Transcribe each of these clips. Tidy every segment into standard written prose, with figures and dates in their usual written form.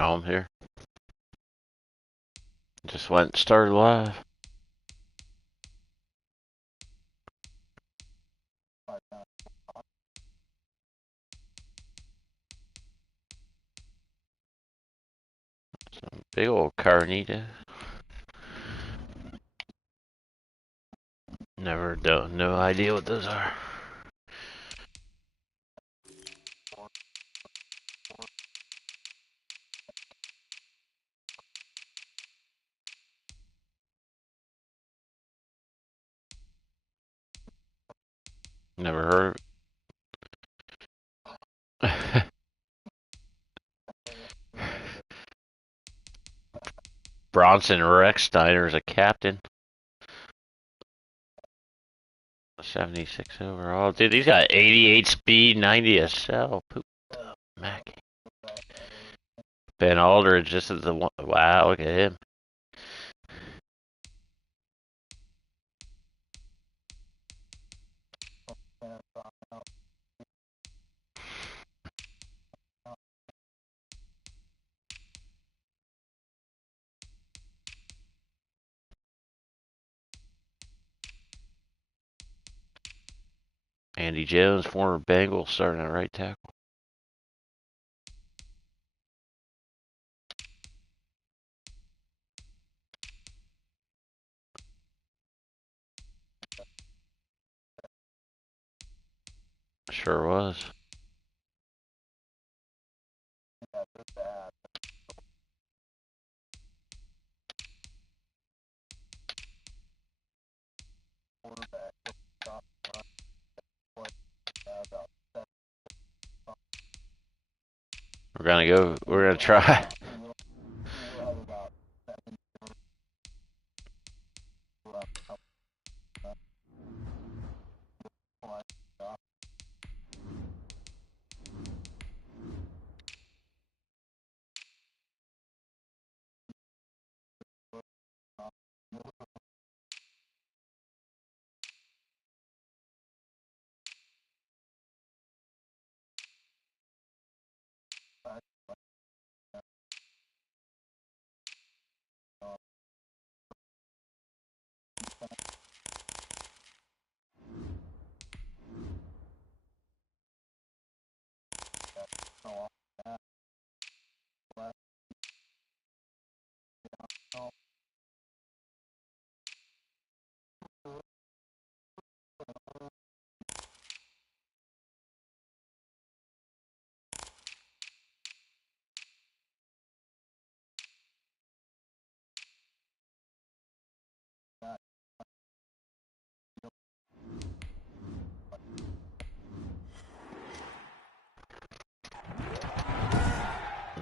No, I'm here. Just went and started live. Some big old carnitas. Never done. No idea what those are. Never heard of it. Bronson Rechsteiner is a captain. 76 overall. Dude, he's got 88 speed, 90 SL. Poop the Mac. Ben Aldridge, just as the one. Wow, look at him. Andy Jones, former Bengals, starting at right tackle. Sure was. We're gonna try.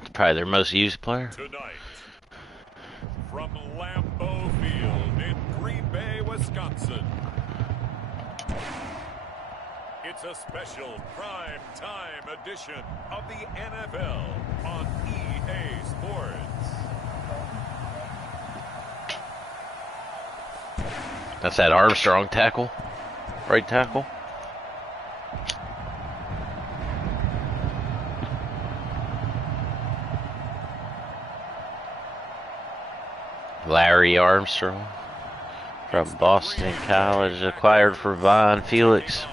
It's probably their most used player. Tonight, from Lambeau Field in Green Bay, Wisconsin, it's a special prime time edition of the NFL on EA Sports. That's that Armstrong tackle. Right tackle. Larry Armstrong from Boston College, acquired for Von Felix.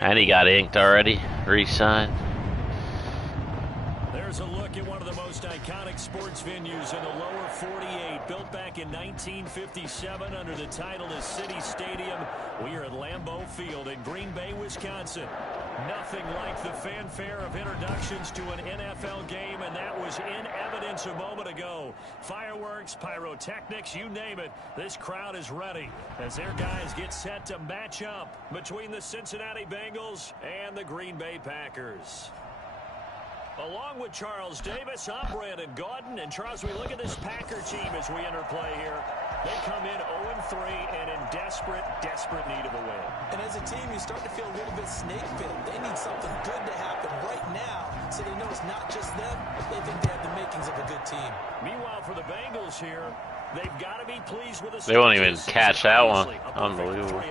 And he got inked already, re-signed. There's a look at one of the most iconic sports venues in the lower 48, built back in 1957 under the title of City Stadium. We are at Lambeau Field in Green Bay, Wisconsin. Nothing like the fanfare of introductions to an NFL game, and that was in evidence a moment ago. Fireworks, pyrotechnics, you name it. This crowd is ready as their guys get set to match up between the Cincinnati Bengals and the Green Bay Packers. Along with Charles Davis, I'm Brandon Gaudin. And Charles, we look at this Packer team as we enter play here. They come in 0-3 and in desperate need of a win. And as a team, you start to feel a little bit snake-bit. They need something good to happen right now so they know it's not just them. They think they have the makings of a good team. Meanwhile, for the Bengals here, they've got to be pleased with the They won't even catch that one. Unbelievable.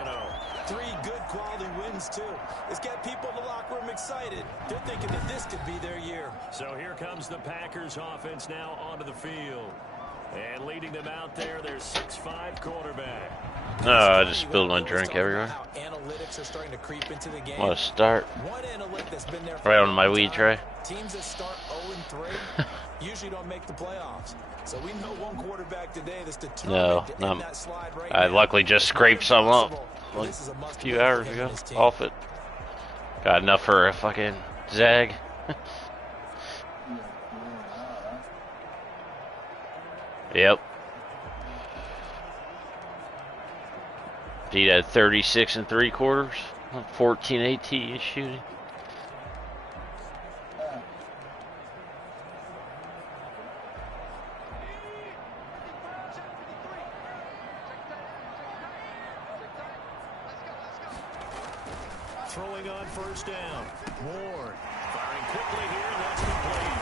3 good quality wins, too. It's got people in the locker room excited. They're thinking that this could be their year. So here comes the Packers offense now onto the field. And leading them out there, their 6'5" quarterback. No, I just spilled my drink everywhere. Analytics are starting to creep into the game. Want to start? One analytic that's been there for Right on my weed tray. Teams that start 0-3 usually don't make the playoffs. So we know one quarterback today that's determined to end that slide right I now. luckily just scraped some up like a few hours ago off it. Got enough for a fucking zag. Yep. He had 36 3/4, 14-18 shooting. Throwing on first down. Ward firing quickly here. That's complete.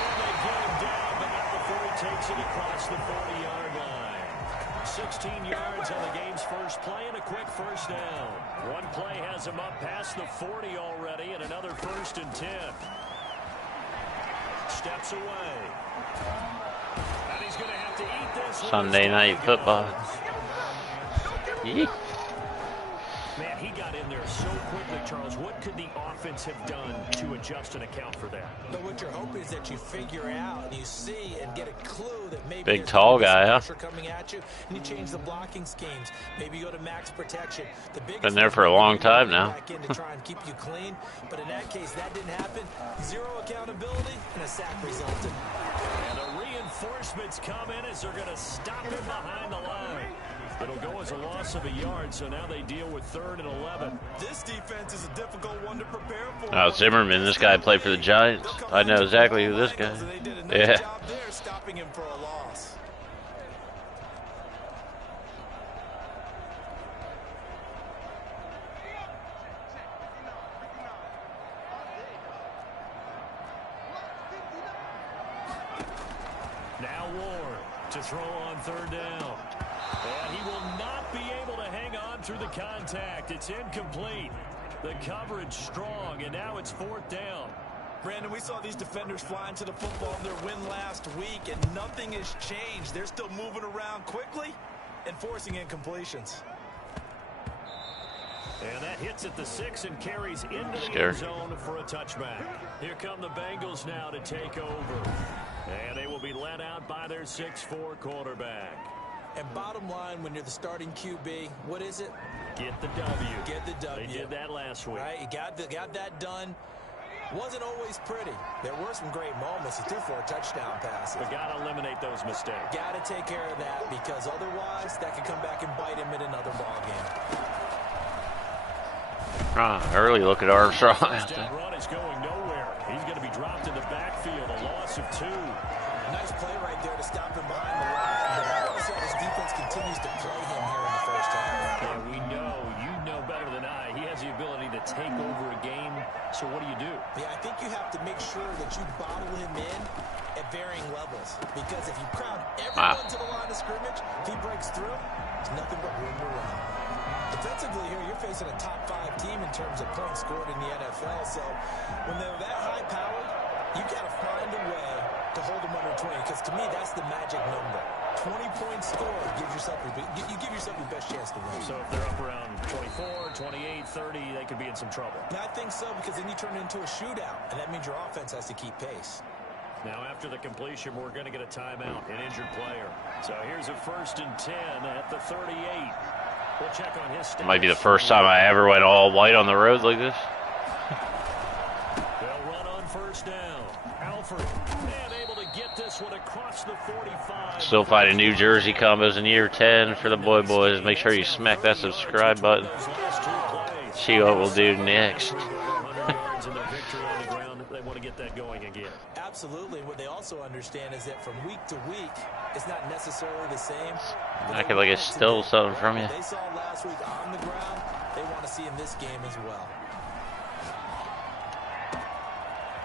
And they get him down, but not before he takes it across the 40-yard line. 16 yards on the game's first play and a quick first down. One play has him up past the 40 already, and another 1st and 10. Steps away. And he's going to have to eat this Sunday night football. Yeet. Man, he got in there so quickly, Charles. What could the offense have done to adjust and account for that? But what you're hoping is that you figure out and you see and get a clue that maybe Big tall guy, huh? pressure coming at you, and you change the blocking schemes. Maybe you go to max protection. The biggest Been there for a long time now. back in to try and keep you clean. But in that case, that didn't happen. 0 accountability and a sack resulted. And the reinforcements come in as they're going to stop him behind the line. It'll go as a loss of a yard, so now they deal with 3rd and 11. This defense is a difficult one to prepare for. Oh, Zimmerman, this guy played for the Giants. I know exactly who this guy is. They did a nice Yeah. job there, stopping him for a loss. Now Ward to throw on 3rd down. And he will not be able to hang on through the contact. It's incomplete. The coverage strong, and now it's 4th down. Brandon, we saw these defenders fly into the football in their win last week, and nothing has changed. They're still moving around quickly and forcing incompletions. And that hits at the 6 and carries into the end zone for a touchback. Here come the Bengals now to take over. And they will be led out by their 6'4" quarterback. And bottom line, when you're the starting QB, what is it? Get the W. Get the W. They did that last week. Right, you got that done. Wasn't always pretty. There were some great moments. He threw 4 touchdown passes. But got to eliminate those mistakes. Got to take care of that, because otherwise that could come back and bite him in another ball game. Early look at Armstrong. That run is going nowhere. He's going to be dropped in the backfield. A loss of 2. Nice play right there to stop him behind the line. But also, his defense continues to play him here in the first half. Yeah, we know. You know better than I. He has the ability to take over a game. So what do you do? Yeah, I think you have to make sure that you bottle him in at varying levels. Because if you crowd everyone to the line of scrimmage, if he breaks through, there's nothing but room to run. Defensively here, you're facing a top 5 team in terms of points scored in the NFL. So when they're that high-powered, you got to find a way to hold them under 20. Because to me, that's the magic number. 20 points scored gives yourself you give yourself your best chance to win. So if they're up around 24, 28, 30, they could be in some trouble. I think so, because then you turn it into a shootout, and that means your offense has to keep pace. Now after the completion, we're going to get a timeout, an injured player. So here's a 1st and 10 at the 38. We'll check on his stats. Might be the first time I ever went all white on the road like this. They'll run on first down. Alford, and able to get this one across the 45. Still finding New Jersey combos in year 10 for the boys. Make sure you smack that subscribe button. See what we'll do next. They want to get that going again. Absolutely. What they also understand is that from week to week, it's not necessarily the same. I feel like I stole something from you. They saw last week on the ground. They want to see in this game as well.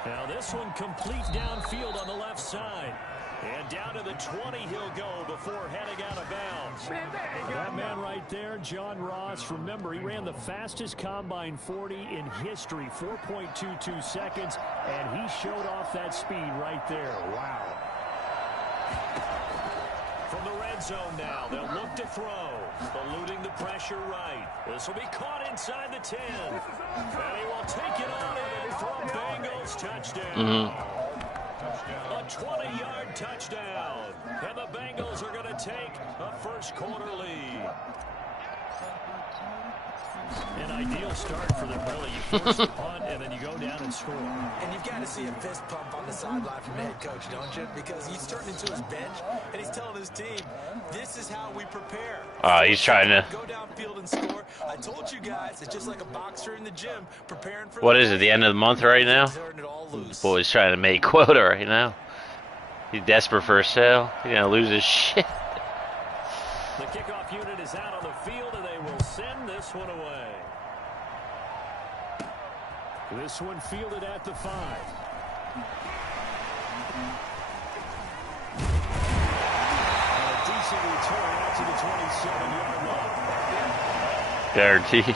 Now this one complete downfield on the left side. And down to the 20 he'll go before heading out of bounds. That man right there, John Ross, remember, he ran the fastest combine 40 in history, 4.22 seconds, and he showed off that speed right there. Wow. From the red zone now, they'll look to throw, eluding the pressure right. This will be caught inside the 10. And he will take it on in for a Bengals touchdown. A 20-yard touchdown. And the Bengals are going to take a first-quarter lead. An ideal start for them, really. You force the punt, and then you go down and score. And you've got to see a fist pump on the sideline from the head coach, don't you? Because he's turning into his bench, and he's telling his team, this is how we prepare. He's trying to go downfield and score. I told you guys, it's just like a boxer in the gym preparing for. What is it, the end of the month right now? Boy's trying to make quota right now. He's desperate for a sale. He's going to lose his shit. The kickoff unit is out on the field, and they will send this one away. This one fielded at the 5. A decent return out to the 27-yard line. Guaranteed.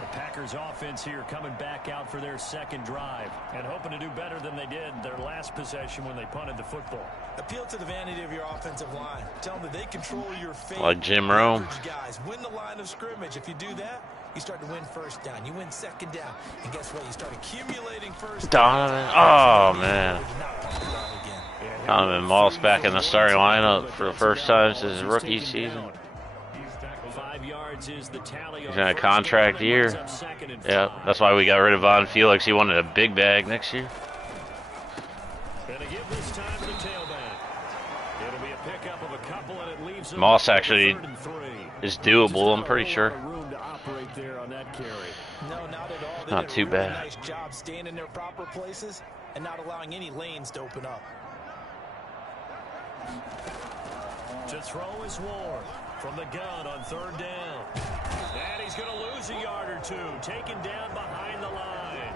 The Packers offense here coming back out for their second drive and hoping to do better than they did their last possession when they punted the football. Appeal to the vanity of your offensive line. Tell them that they control your fate. Like Jim Rome. Guys, win the line of scrimmage. If you do that, you start to win first down. You win second down. And guess what? You start accumulating first down. Donovan. Oh, man. Donovan Moss back in the starting lineup for the first time since his rookie season. 5 yards is the tally. He's in a contract year. Yeah, that's why we got rid of Von Felix. He wanted a big bag next year. Moss actually is doable, I'm pretty sure. Not too bad. Nice job staying in their proper places and not allowing any lanes to open up. To throw is Ward from the gun on third down. And he's going to lose a yard or two, taken down behind the line.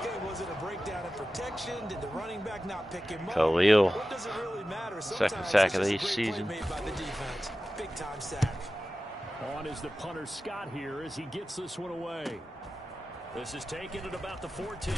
Okay, was it a breakdown in protection? Did the running back not pick him up? Khalil. What does it really matter? Second sack of the season. Made by the defense. Big time sack. On is the punter Scott here as he gets this one away. This is taken at about the 14.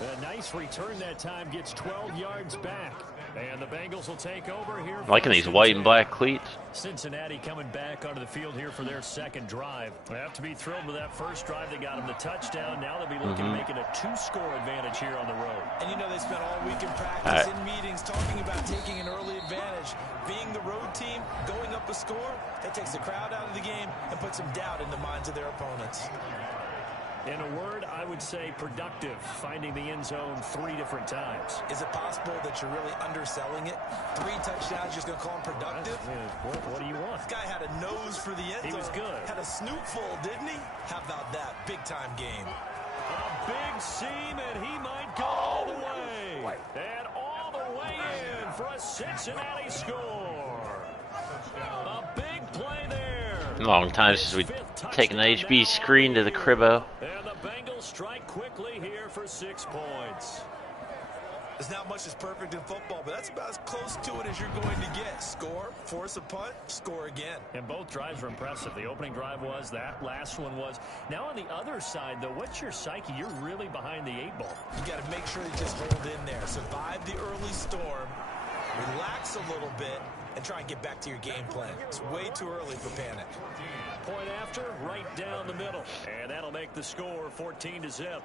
A nice return that time, gets 12 yards back. And the Bengals will take over here. I'm liking these white and black cleats. Cincinnati coming back onto the field here for their second drive. They have to be thrilled with that first drive. They got them the touchdown. Now they'll be looking to make it a 2-score advantage here on the road. And you know they spent all week in practice, in meetings, talking about taking an early advantage. Being the road team, going up a score, that takes the crowd out of the game and puts some doubt in the minds of their opponents. In a word, I would say productive, finding the end zone 3 different times. Is it possible that you're really underselling it? 3 touchdowns, just going to call them productive? What do you want? This guy had a nose for the end zone. He was good. Had a snoot full, didn't he? How about that? Big-time game. A big seam, and he might go all the way. And all the way in for a Cincinnati score. A big play there. Long time since we've taken an HB screen to the cribbo. And the Bengals strike quickly here for 6 points. There's not much that's perfect in football, but that's about as close to it as you're going to get. Score, force a punt, score again. And both drives were impressive. The opening drive was, that last one was. Now on the other side, though, what's your psyche? You're really behind the 8 ball. You got to make sure you just hold in there. Survive the early storm, relax a little bit, and try and get back to your game plan. It's way too early for panic. Point after, right down the middle. And that'll make the score 14-0.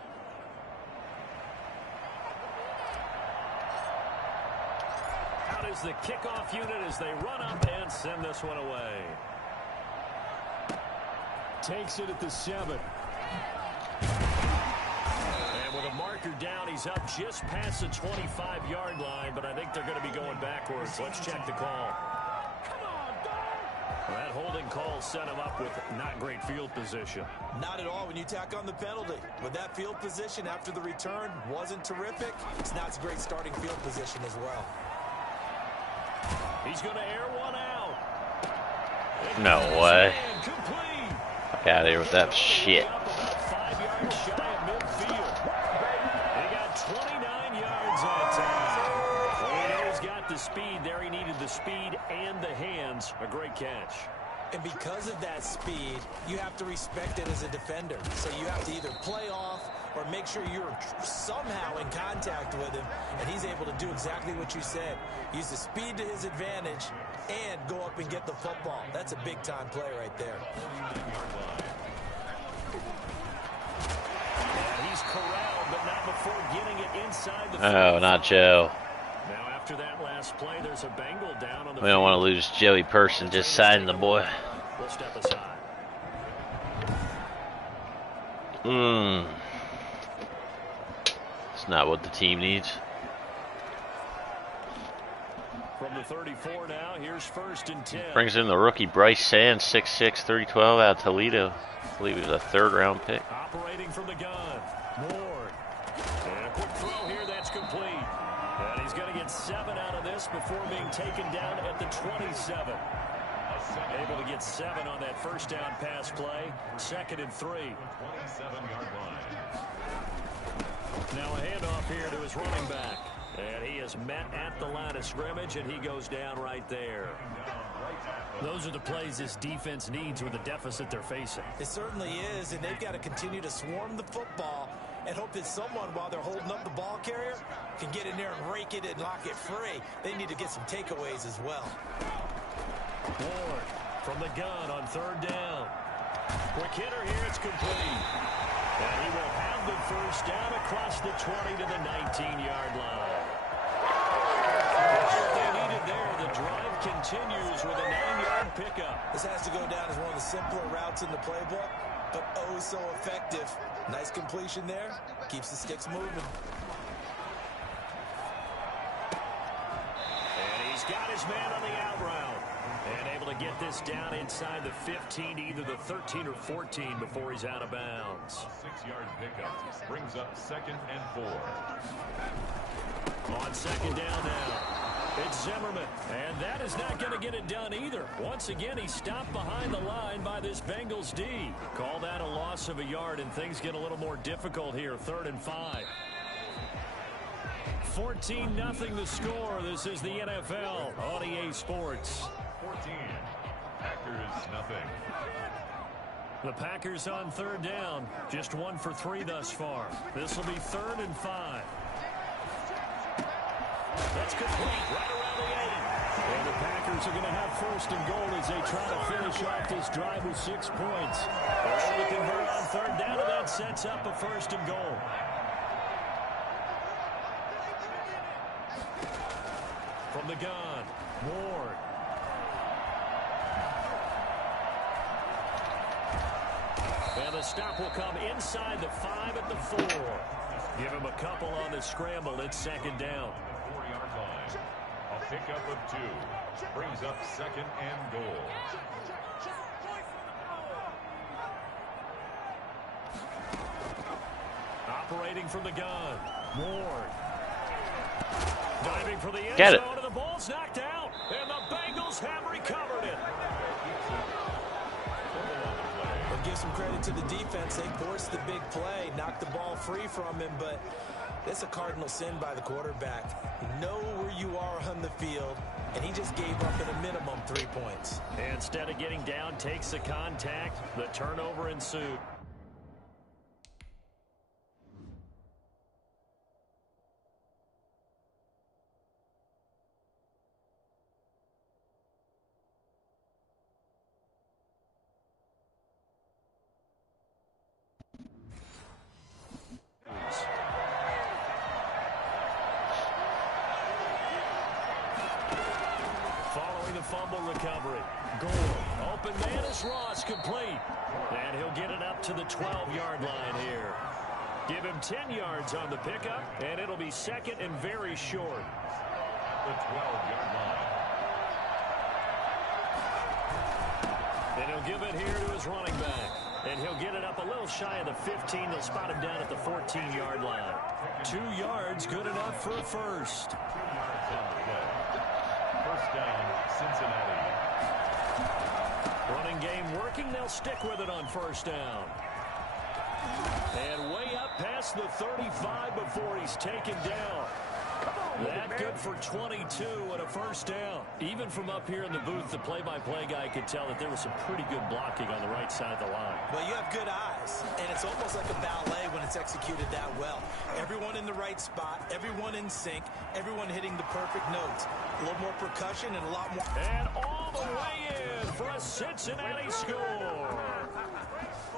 Out is the kickoff unit as they run up and send this one away. Takes it at the 7. And with a marker down, he's up just past the 25-yard line, but I think they're going to be going backwards. Let's check the call. That holding call set him up with not great field position. Not at all when you tack on the penalty. With that field position after the return wasn't terrific, it's not a great starting field position as well. He's going to air one out. No way. Complete. Fuck out of here with that shit. speed and the hands. A great catch. And because of that speed, you have to respect it as a defender. So you have to either play off or make sure you're somehow in contact with him, and he's able to do exactly what you said. Use the speed to his advantage and go up and get the football. That's a big-time play right there. And he's corralled, but not before getting it inside the 45. Oh, not Joe. Now after that last play, there's a Bengal down on the We don't want to lose Joey Person just siding the boy. We'll step aside. It's not what the team needs. From the 34 now, here's 1st and 10. Brings in the rookie Bryce Sands, 6'6", 312 out of Toledo. I believe he was a 3rd-round pick. Operating from the gun. Ward. And a quick throw here that's complete. And he's going to get 7 out of this before being taken down at the 27. Able to get 7 on that 1st down pass play. 2nd and 3. 27-yard line. Now a handoff here to his running back. And he is met at the line of scrimmage, and he goes down right there. Those are the plays this defense needs with the deficit they're facing. It certainly is, and they've got to continue to swarm the football and hope that someone, while they're holding up the ball carrier, can get in there and rake it and lock it free. They need to get some takeaways as well. Ward from the gun on 3rd down. Quick hitter here, it's complete. And he will have the 1st down across the 20 to the 19-yard line. That's what they needed there. The drive continues with a 9-yard pickup. This has to go down as one of the simpler routes in the playbook, but oh so effective. Nice completion there. Keeps the sticks moving. And he's got his man on the out route. And able to get this down inside the 15, either the 13 or 14 before he's out of bounds. 6-yard pickup brings up 2nd and 4. On 2nd down now, it's Zimmerman. And that is not going to get it done either. Once again, he's stopped behind the line by this Bengals D. Call that a loss of a yard, and things get a little more difficult here. 3rd and 5. 14-0 the score. This is the NFL on EA Sports. 14. Packers nothing. The Packers on 3rd down. Just 1 for 3 thus far. This will be 3rd and 5. That's complete right around the 8. And the Packers are going to have 1st and goal as they try to finish off this drive with 6 points. They're able to convert on 3rd down, and that sets up a 1st and goal. From the gun, Ward. And the stop will come inside the 5 at the 4. Give him a couple on the scramble. It's 2nd down. 4-yard line. A pickup of 2 brings up 2nd and goal. Operating from the gun, Ward. Diving for the end Get it. zone, and the ball's knocked out. And the Bengals have recovered it. But give some credit to the defense. They forced the big play, knocked the ball free from him, but that's a cardinal sin by the quarterback. Know where you are on the field, and he just gave up at a minimum 3 points. Instead of getting down, takes the contact. The turnover ensued. Following the fumble recovery. Goal. Open man is Ross, complete. And he'll get it up to the 12-yard line here. Give him 10 yards on the pickup, and it'll be 2nd and very short. The 12-yard line. And he'll give it here to his running back. And he'll get it up a little shy of the 15. They'll spot him down at the 14-yard line. 2 yards, good enough for a 1st. 2 yards on the play. 1st down, Cincinnati. Running game working. They'll stick with it on 1st down. And way up past the 35 before he's taken down. That good for 22 and a first down. Even from up here in the booth, the play-by-play guy could tell that there was some pretty good blocking on the right side of the line. Well, you have good eyes, and it's almost like a ballet when it's executed that well. Everyone in the right spot, everyone in sync, everyone hitting the perfect notes. A little more percussion and a lot more. And all the way in for a Cincinnati score.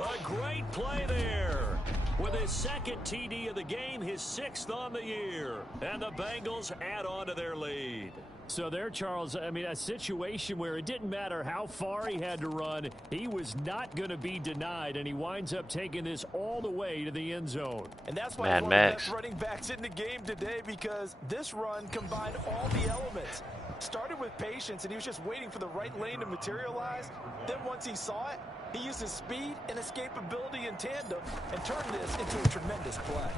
A great play there. With his second TD of the game, his 6th on the year. And the Bengals add on to their lead. So there, Charles, I mean, a situation where it didn't matter how far he had to run, he was not going to be denied, and he winds up taking this all the way to the end zone. And that's why he's one of the best running backs in the game today, because this run combined all the elements. Started with patience, and he was just waiting for the right lane to materialize. Then once he saw it, he used his speed and escapability in tandem and turned this into a tremendous play.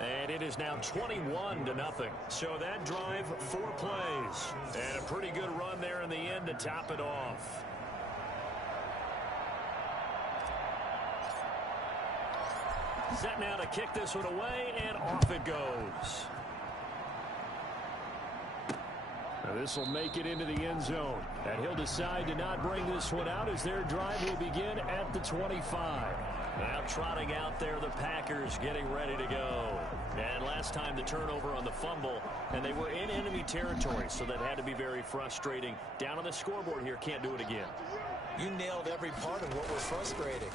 And it is now 21-0. So that drive, 4 plays. And a pretty good run there in the end to top it off. Set now to kick this one away, and off it goes. Now this will make it into the end zone. And he'll decide to not bring this one out as their drive will begin at the 25. Now trotting out there, the Packers getting ready to go. And last time the turnover on the fumble, and they were in enemy territory, so that had to be very frustrating. Down on the scoreboard here, can't do it again. You nailed every part of what was frustrating.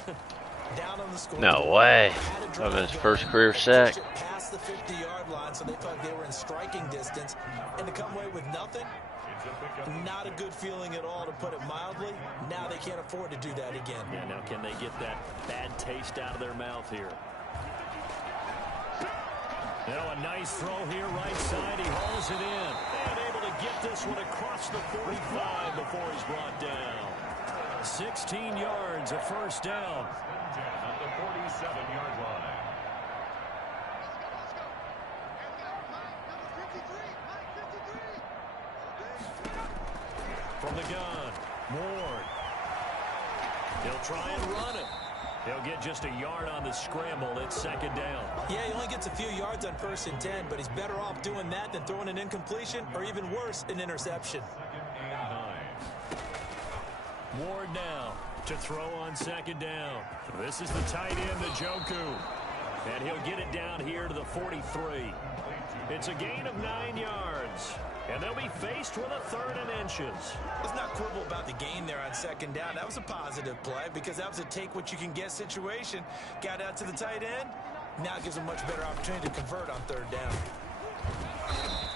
Down on the scoreboard. No way. Of his first career sack. Past the 50-yard line, so they thought they were in striking distance. And to come away with nothing, not a good feeling at all, to put it mildly. Now they can't afford to do that again. Yeah, now can they get that bad taste out of their mouth here? Now a nice throw here, right side. He hauls it in. And able to get this one across the 45 before he's brought down. 16 yards, a first down. At the 47-yard line. From the gun, Ward. He'll try and run it. He'll get just a yard on the scramble. It's 2nd down. Yeah, he only gets a few yards on 1st and 10, but he's better off doing that than throwing an incompletion, or even worse, an interception. Ward now to throw on 2nd down. This is the tight end, Njoku. And he'll get it down here to the 43. It's a gain of 9 yards. And they'll be faced with a 3rd and inches. Let's not quibble about the gain there on 2nd down. That was a positive play because that was a take-what-you-can-get situation. Got out to the tight end. Now gives a much better opportunity to convert on 3rd down.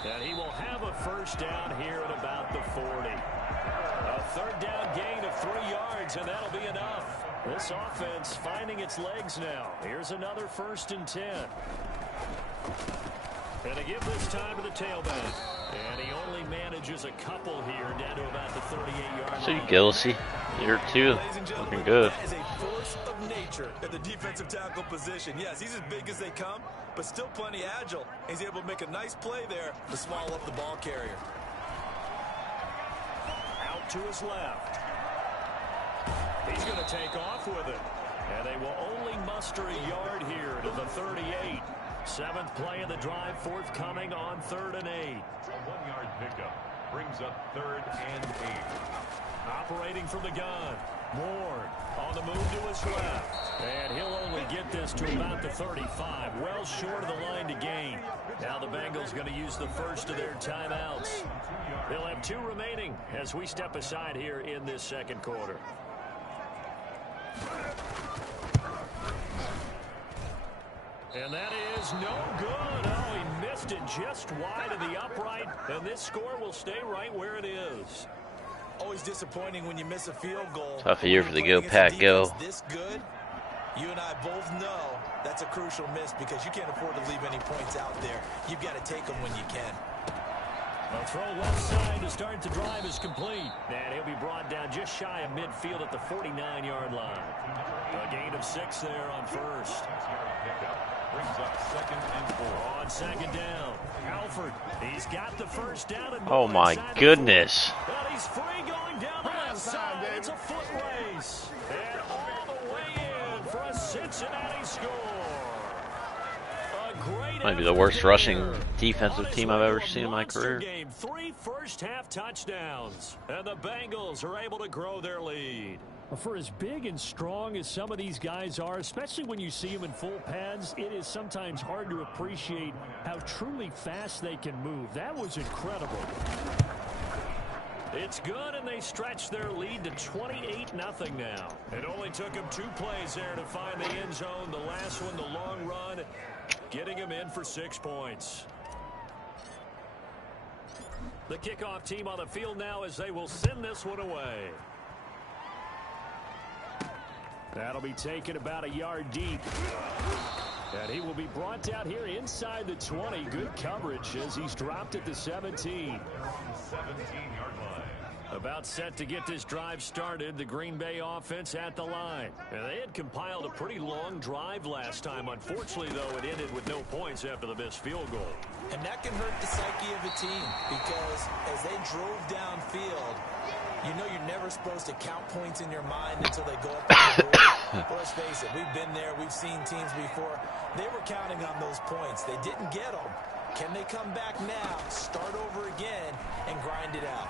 And he will have a first down here at about the 40. A 3rd down gain of 3 yards, and that'll be enough. This offense finding its legs now. Here's another 1st and 10. And to give this time to the tailback. And he only manages a couple here down to about the 38-yard line. See, Gilsey, year 2, looking good. That is a force of nature at the defensive tackle position. Yes, he's as big as they come, but still plenty agile. He's able to make a nice play there to swallow up the ball carrier. Out to his left. He's going to take off with it. And they will only muster a yard here to the 38. 7th play of the drive, forthcoming on 3rd and 8. A 1-yard pickup brings up 3rd and 8. Operating from the gun. Ward on the move to his left. And he'll only get this to about the 35. Well short of the line to gain. Now the Bengals going to use the first of their timeouts. They'll have 2 remaining as we step aside here in this 2nd quarter. And that is no good. Oh, he missed it just wide of the upright. And this score will stay right where it is. Always disappointing when you miss a field goal. Tough year for the Go Pack Go. This good, you and I both know that's a crucial miss because you can't afford to leave any points out there. You've got to take them when you can. A throw left side to start the drive is complete. And he'll be brought down just shy of midfield at the 49-yard line. A gain of 6 there on 1st. Brings up 2nd and 4. On 2nd down, Alford. He's got the first down. And Oh my goodness. Well, he's free going down the left side. It's a foot race. And all the way in for a Cincinnati score. A Might be the worst rushing defensive team I've ever seen in my career. Game, 3 first-half touchdowns, and the Bengals are able to grow their lead. For as big and strong as some of these guys are, especially when you see them in full pads, it is sometimes hard to appreciate how truly fast they can move. That was incredible. It's good, and they stretch their lead to 28-0 now. It only took them 2 plays there to find the end zone. The last one, the long run, getting him in for 6 points. The kickoff team on the field now as they will send this one away. That'll be taken about a yard deep. And he will be brought down here inside the 20. Good coverage as he's dropped at the 17. 17-yard line. About set to get this drive started, the Green Bay offense at the line. And they had compiled a pretty long drive last time. Unfortunately, though, it ended with no points after the missed field goal. And that can hurt the psyche of a team because as they drove downfield, you know you're never supposed to count points in your mind until they go up on the board. But let's face it, we've been there. We've seen teams before. They were counting on those points. They didn't get them. Can they come back now, start over again, and grind it out?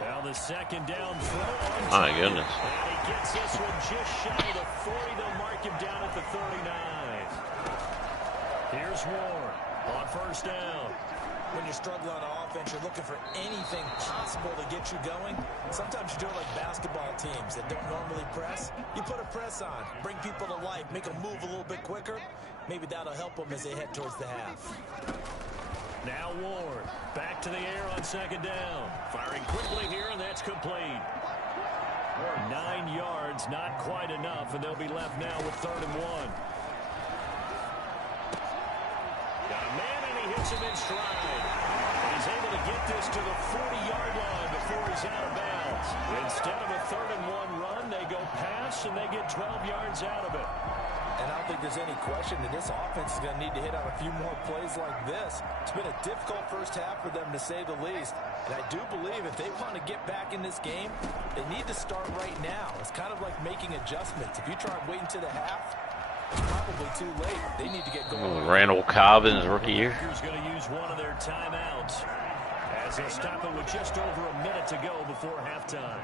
Well, the second down throw. My goodness. And he gets this one just shy of the 40. They'll mark him down at the 39. Here's Warren on first down. When you're struggling on offense, you're looking for anything possible to get you going. Sometimes you do it like basketball teams that don't normally press. You put a press on, bring people to life, make them move a little bit quicker. Maybe that'll help them as they head towards the half. Now Ward back to the air on second down. Firing quickly here, and that's complete. 9 yards, not quite enough, and they'll be left now with 3rd and 1. Got a man, and he hits him in stride. And he's able to get this to the 40-yard line before he's out of bounds. Instead of a 3rd and 1 run, they go pass, and they get 12 yards out of it. And I don't think there's any question that this offense is going to need to hit on a few more plays like this. It's been a difficult first half for them, to say the least. And I do believe if they want to get back in this game, they need to start right now. It's kind of like making adjustments. If you try and wait until the half, it's probably too late. They need to get going. Randall Cobb in his rookie year. He's going to use one of their timeouts as they stop it with just over a minute to go before halftime.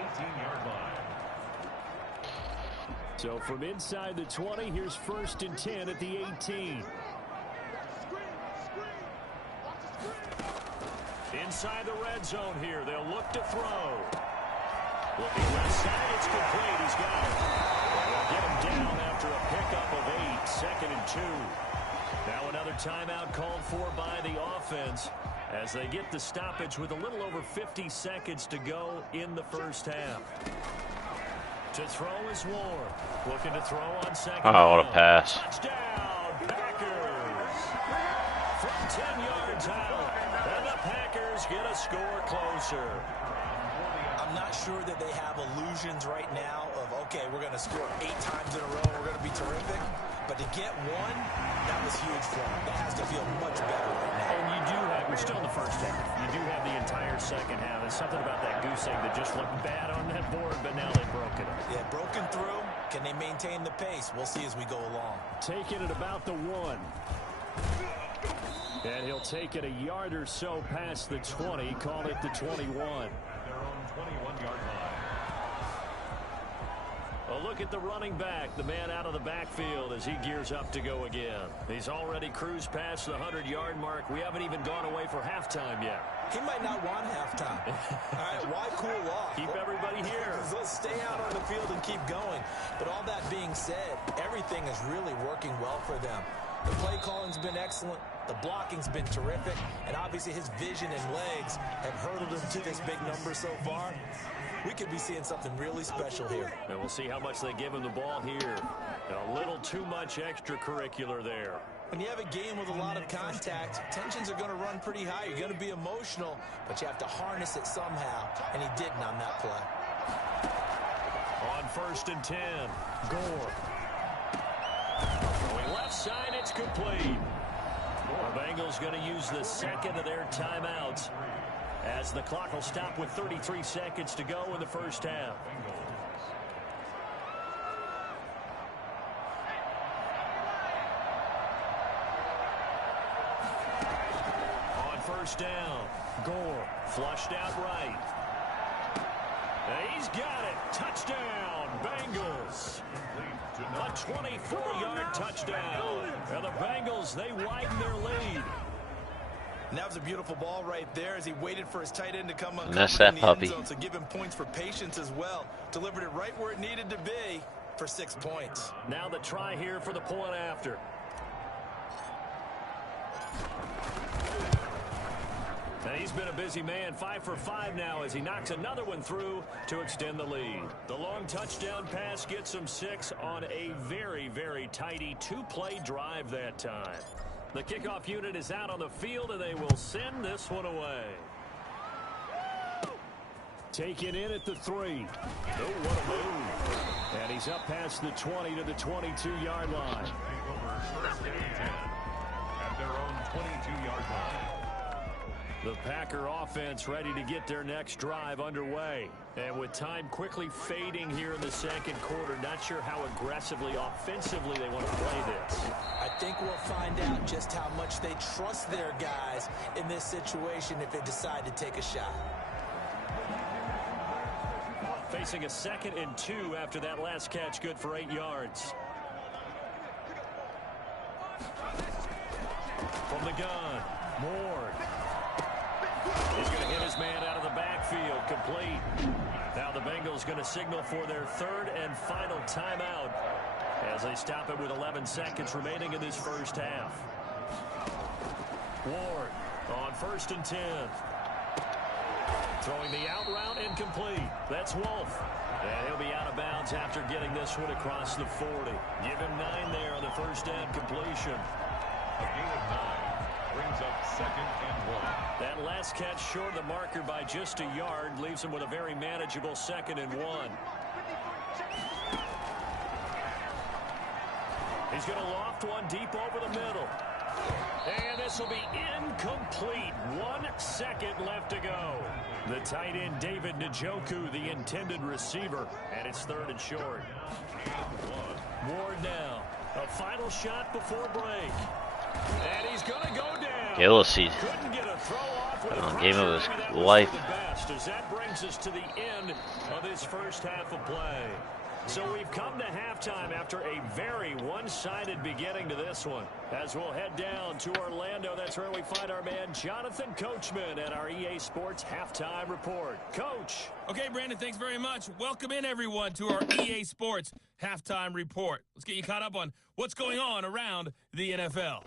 18-yard line. So from inside the 20, here's 1st and 10 at the 18. Inside the red zone here, they'll look to throw. Looking left side, it's complete. He's got it. They'll get him down after a pickup of 8, 2nd and 2. Now another timeout called for by the offense as they get the stoppage with a little over 50 seconds to go in the first half. To throw is Ward. Looking to throw on second. Oh, what a pass. Touchdown, Packers. From 10 yards out. And the Packers get a score closer. I'm not sure that they have illusions right now of, okay, we're going to score 8 times in a row. We're going to be terrific. But to get one, that was huge for them. That has to feel much better right now. And you do have, we're still in the first half. You do have the entire second half. There's something about that goose egg that just looked bad on that board, but now they've broken it. Yeah, broken through. Can they maintain the pace? We'll see as we go along. Taking it about the 1. And he'll take it a yard or so past the 20. Call it the 21. Their own 21-yard line. A look at the running back, the man out of the backfield as he gears up to go again. He's already cruised past the 100-yard mark. We haven't even gone away for halftime yet. He might not want halftime. All right, why cool off? Keep everybody here. Let's stay out on the field and keep going. But all that being said, everything is really working well for them. The play calling's been excellent. The blocking's been terrific. And obviously his vision and legs have hurdled him to this big number so far. We could be seeing something really special here. And we'll see how much they give him the ball here. And a little too much extracurricular there. When you have a game with a lot of contact, tensions are going to run pretty high. You're going to be emotional, but you have to harness it somehow. And he didn't on that play. On 1st and 10, Gore. Going left side, it's complete. The Bengals going to use the second of their timeouts as the clock will stop with 33 seconds to go in the first half. first down. Gore flushed out right. He's got it. Touchdown, Bengals. A 24-yard touchdown. And the Bengals, they widen their lead. And that was a beautiful ball right there as he waited for his tight end to come uncovered That's that in the puppy. end zone. So give him points for patience as well. Delivered it right where it needed to be for 6 points. Now the try here for the point after. And he's been a busy man, 5 for 5 now as he knocks another one through to extend the lead. The long touchdown pass gets him 6 on a very, very tidy 2-play drive that time. The kickoff unit is out on the field, and they will send this one away. Taken in at the 3. Oh, what a move. And he's up past the 20 to the 22-yard line. At their own 22-yard line. The Packer offense ready to get their next drive underway. And with time quickly fading here in the second quarter, not sure how aggressively, offensively they want to play this. I think we'll find out just how much they trust their guys in this situation if they decide to take a shot. Facing a 2nd and 2 after that last catch, good for 8 yards. From the gun, Moore. He's going to hit his man out of the backfield, complete. Now the Bengals going to signal for their 3rd and final timeout as they stop it with 11 seconds remaining in this first half. Ward on 1st and 10. Throwing the out route incomplete. That's Wolf. And he'll be out of bounds after getting this one across the 40. Give him 9 there on the first down completion. A gain of 9 brings up 2nd and 1. That last catch short of the marker by just a yard leaves him with a very manageable 2nd and 1. He's going to loft one deep over the middle. And this will be incomplete. 1 second left to go. The tight end, David Njoku, the intended receiver. And it's 3rd and short. Ward now. A final shot before break. And he's going to go down. Gillisy. Couldn't get a throw off with a Game of pressure. his Maybe that was life. for the best, as that brings us to the end of this first half of play. So we've come to halftime after a very one-sided beginning to this one. As we'll head down to Orlando, that's where we find our man Jonathan Coachman at our EA Sports Halftime Report. Coach. Okay, Brandon, thanks very much. Welcome in, everyone, to our EA Sports Halftime Report. Let's get you caught up on what's going on around the NFL.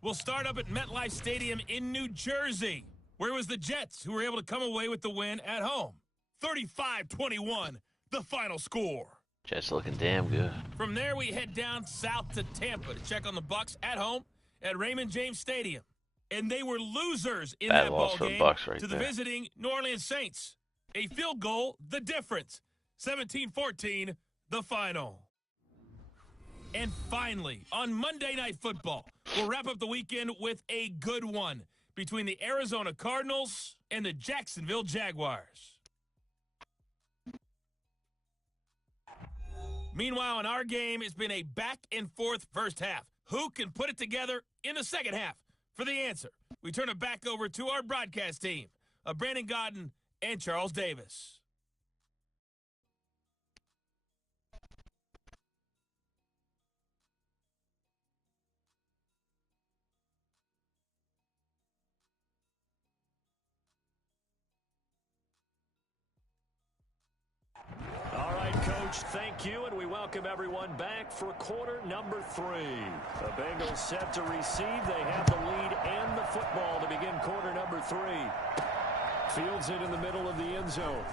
We'll start up at MetLife Stadium in New Jersey. Where was the Jets, who were able to come away with the win at home? 35-21, the final score. Jets looking damn good. From there, we head down south to Tampa to check on the Bucs at home at Raymond James Stadium. And they were losers in Bad that loss ball for the game Bucs right to the there. visiting New Orleans Saints. A field goal, the difference. 17-14, the final. And finally, on Monday Night Football, we'll wrap up the weekend with a good one between the Arizona Cardinals and the Jacksonville Jaguars. Meanwhile, in our game, it's been a back-and-forth first half. Who can put it together in the second half? For the answer, we turn it back over to our broadcast team of Brandon Godden and Charles Davis. Thank you, and we welcome everyone back for quarter number 3. The Bengals set to receive. They have the lead and the football to begin quarter number 3. Fields it in the middle of the end zone.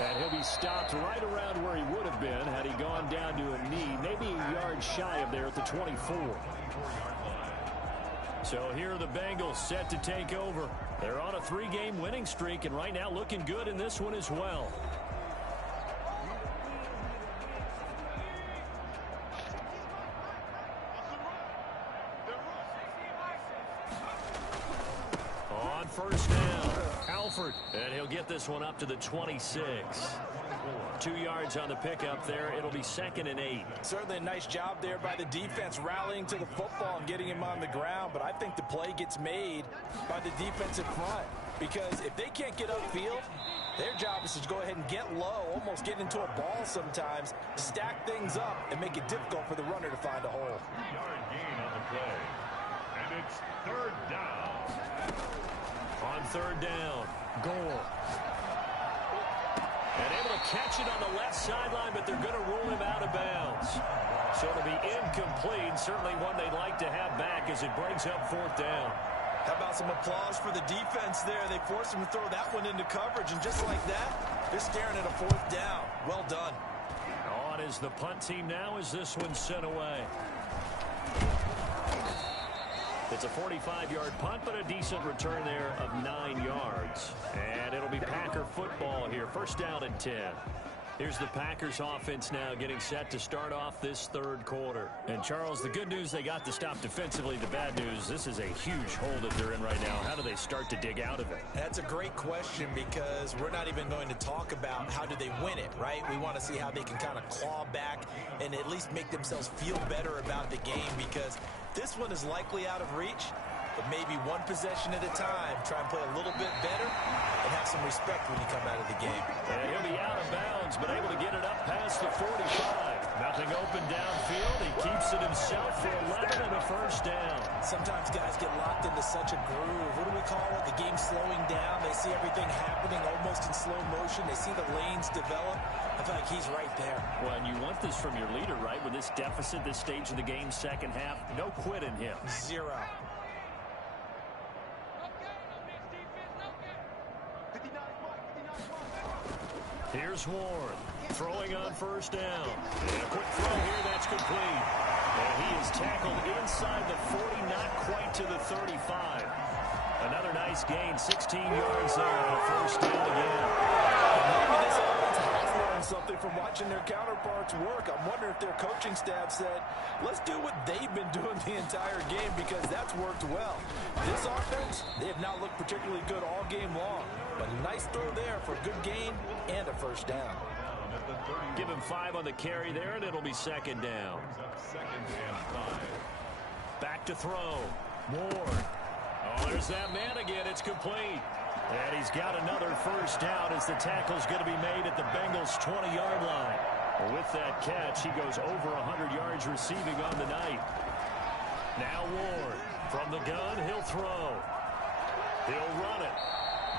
And he'll be stopped right around where he would have been had he gone down to a knee, maybe a yard shy of there at the 24. So here are the Bengals set to take over. They're on a 3-game winning streak, and right now looking good in this one as well. On first down, Alford, and he'll get this one up to the 26. up 2 yards on the pickup there. It'll be 2nd and 8. Certainly a nice job there by the defense rallying to the football and getting him on the ground. But I think the play gets made by the defensive front. Because if they can't get upfield, their job is to go ahead and get low, almost get into a ball sometimes, stack things up, and make it difficult for the runner to find a hole. 3-yard gain on the play. And it's 3rd down. On 3rd down, Gore. And able to catch it on the left sideline, but they're going to rule him out of bounds. So it'll be incomplete, certainly one they'd like to have back as it brings up 4th down. How about some applause for the defense there? They forced him to throw that one into coverage, and just like that, they're staring at a 4th down. Well done. On is the punt team now as this one's sent away. It's a 45-yard punt, but a decent return there of 9 yards. And it'll be Packer football here. 1st down and 10. Here's the Packers offense now getting set to start off this 3rd quarter. And, Charles, the good news, they got the stop defensively. The bad news, this is a huge hole that they're in right now. How do they start to dig out of it? That's a great question because we're not even going to talk about how do they win it, right? We want to see how they can kind of claw back and at least make themselves feel better about the game because this one is likely out of reach. But maybe one possession at a time, try and play a little bit better and have some respect when you come out of the game. And he'll be out of bounds, but able to get it up past the 45. Nothing open downfield. He keeps it himself for 11 and a 1st down. Sometimes guys get locked into such a groove. What do we call it? The game slowing down. They see everything happening almost in slow motion. They see the lanes develop. I feel like he's right there. Well, and you want this from your leader, right? With this deficit, this stage of the game, 2nd half, no quit in him. 0. Here's Ward, throwing on 1st down. And a quick throw here, that's complete. And he is tackled inside the 40, not quite to the 35. Another nice gain, 16 yards there on a 1st down again. Maybe this offense has learned something from watching their counterparts work. I'm wondering if their coaching staff said, let's do what they've been doing the entire game because that's worked well. This offense, they have not looked particularly good all game long. But nice throw there for a good gain and a 1st down. Give him 5 on the carry there, and it'll be 2nd down. 2nd and 5. Back to throw. Ward. Oh, there's that man again. It's complete. And he's got another 1st down as the tackle's going to be made at the Bengals' 20-yard line. With that catch, he goes over 100 yards receiving on the night. Now Ward. From the gun, he'll throw. He'll run it.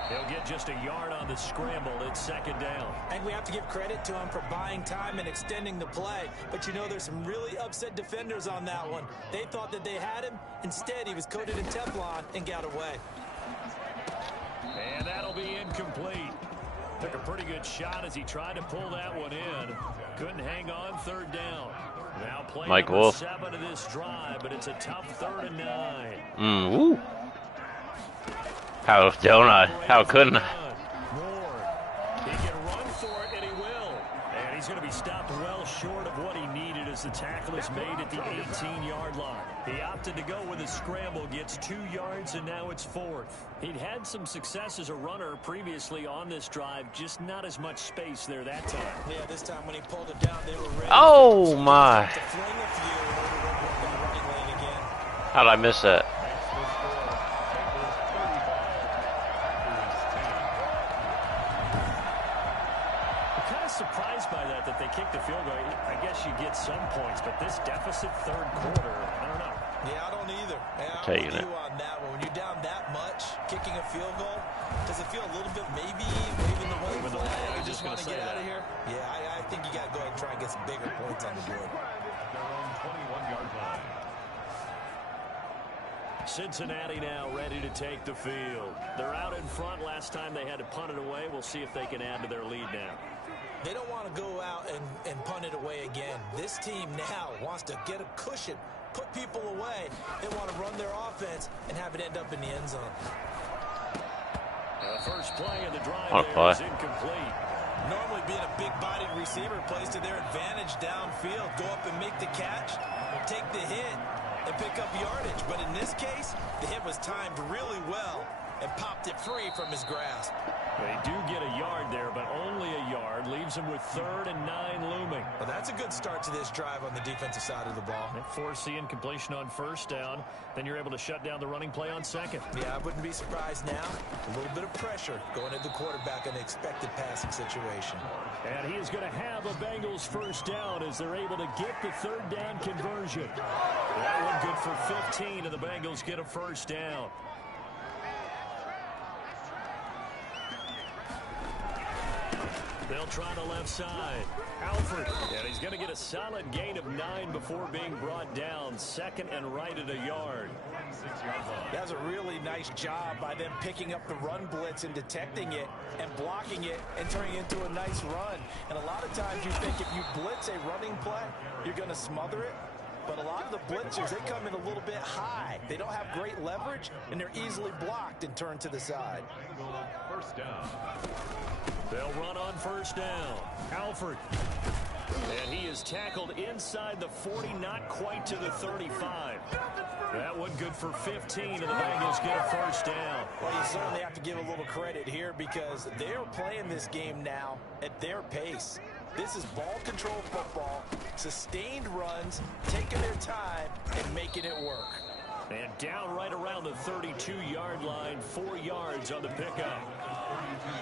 He'll get just a yard on the scramble. It's 2nd down. And we have to give credit to him for buying time and extending the play. But you know, there's some really upset defenders on that one. They thought that they had him. Instead, he was coated in Teflon and got away. And that'll be incomplete. Took a pretty good shot as he tried to pull that one in. Couldn't hang on. 3rd down. Now play Mike number Wolf. 7 of this drive, but it's a tough 3rd and 9. Woo. How don't I? How couldn't I? Ward. He can run for it, and he will. And he's going to be stopped well short of what he needed as the tackle is made at the 18-yard line. He opted to go with a scramble, gets 2 yards, and now it's 4th. He'd had some success as a runner previously on this drive, just not as much space there that time. Yeah, this time when he pulled it down, they were ready. Oh, my. To fling a few in order to work in the running lane again. How'd I miss that? Surprised by that they kicked the field goal. I guess you get some points, but this deficit 3rd quarter, I don't know. Yeah, I don't either. And I'm Taking with it. you on that one. When you're down that much, kicking a field goal, does it feel a little bit maybe waving the white Waving the flag? flag, You just just want to gonna get say out of that. here? Yeah, I think you got to go ahead and try and get some bigger points on the board. Their own 21-yard line. Cincinnati now ready to take the field. They're out in front. Last time they had to punt it away. We'll see if they can add to their lead now. They don't want to go out and punt it away again. This team now wants to get a cushion, put people away. They want to run their offense and have it end up in the end zone. The first play of the drive What a there play. is incomplete. Normally being a big-bodied receiver plays to their advantage downfield. Go up and make the catch, take the hit, and pick up yardage. But in this case, the hit was timed really well, and popped it free from his grasp. They do get a yard there, but only a yard. Leaves him with 3rd and 9 looming. Well, that's a good start to this drive on the defensive side of the ball. And force the incompletion on 1st down. Then you're able to shut down the running play on 2nd. Yeah, I wouldn't be surprised now. A little bit of pressure going at the quarterback in an expected passing situation. And he is going to have a Bengals 1st down as they're able to get the 3rd down conversion. That one good for 15, and the Bengals get a 1st down. They'll try the left side. Alford, and he's going to get a solid gain of 9 before being brought down. 2nd and right at a yard. That's a really nice job by them picking up the run blitz and detecting it and blocking it and turning it into a nice run. And a lot of times you think if you blitz a running play, you're going to smother it. But a lot of the blitzers, they come in a little bit high. They don't have great leverage, and they're easily blocked and turned to the side. 1st down. They'll run on 1st down. Alford. And he is tackled inside the 40, not quite to the 35. That one good for 15, and the Bengals get a 1st down. Well, you certainly have to give a little credit here because they're playing this game now at their pace. This is ball control football, sustained runs, taking their time, and making it work. And down right around the 32-yard line, 4 yards on the pickup.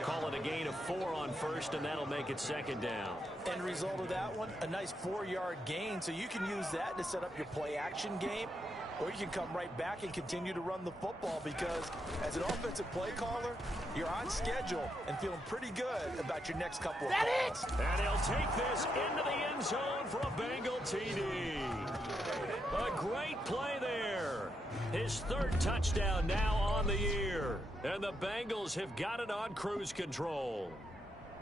Call it a gain of 4 on 1st, and that'll make it 2nd down. End result of that one, a nice 4-yard gain, so you can use that to set up your play-action game, or you can come right back and continue to run the football because as an offensive play caller, you're on schedule and feeling pretty good about your next couple of calls. And he'll take this into the end zone for a Bengal TD. A great play there. His 3rd touchdown now on the year. And the Bengals have got it on cruise control.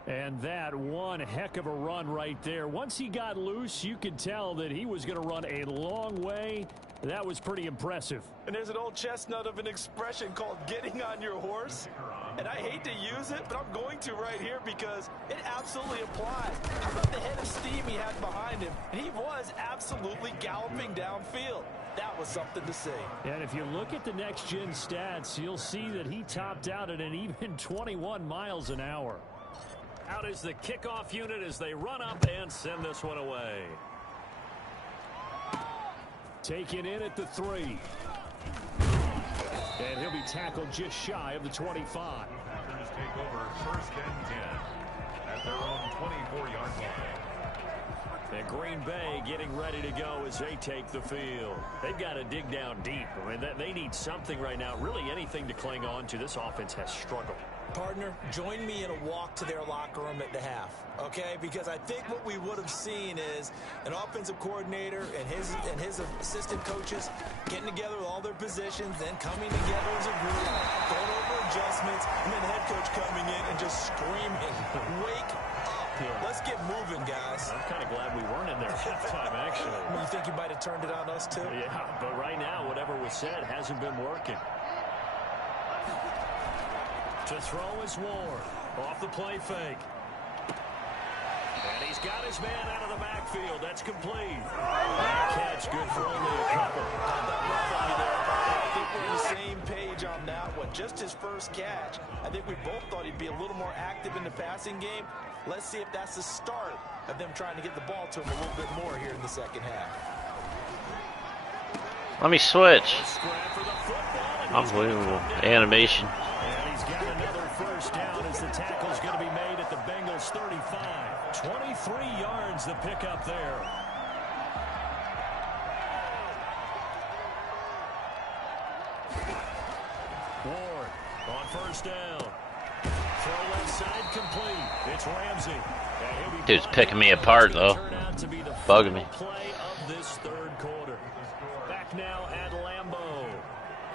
And that one heck of a run right there. Once he got loose, you could tell that he was going to run a long way. That was pretty impressive. And there's an old chestnut of an expression called getting on your horse. And I hate to use it, but I'm going to right here because it absolutely applies. How about the head of steam he had behind him? And he was absolutely galloping downfield. That was something to see. And if you look at the next-gen stats, you'll see that he topped out at an even 21 miles an hour. Out is the kickoff unit as they run up and send this one away. Taken in at the 3. And he'll be tackled just shy of the 25. Packers take over 1st and 10 at their own 24-yard line. And Green Bay getting ready to go as they take the field. They've got to dig down deep. I mean, they need something right now, really anything to cling on to. This offense has struggled. Partner, join me in a walk to their locker room at the half, okay? Because I think what we would have seen is an offensive coordinator and his assistant coaches getting together with all their positions, then coming together as a group, going over adjustments, and then the head coach coming in and just screaming, "Wake up! Let's get moving, guys." I'm kind of glad we weren't in there at halftime, actually. You think you might have turned it on us, too? Yeah, but right now, whatever was said hasn't been working. To throw is Ward. Off the play fake. And he's got his man out of the backfield. That's complete. That catch good for only a couple. I think we're on the same page on that one. Just his first catch. I think we both thought he'd be a little more active in the passing game. Let's see if that's the start of them trying to get the ball to him a little bit more here in the second half. Let me switch. Unbelievable animation. And he's got another 1st down as the tackle's going to be made at the Bengals 35. 23 yards the pickup there. Ward on 1st down. Throw left side complete. It's Ramsey. Dude's picking me apart though. Bugging me. Play of this 3rd quarter. Back now at Lambeau.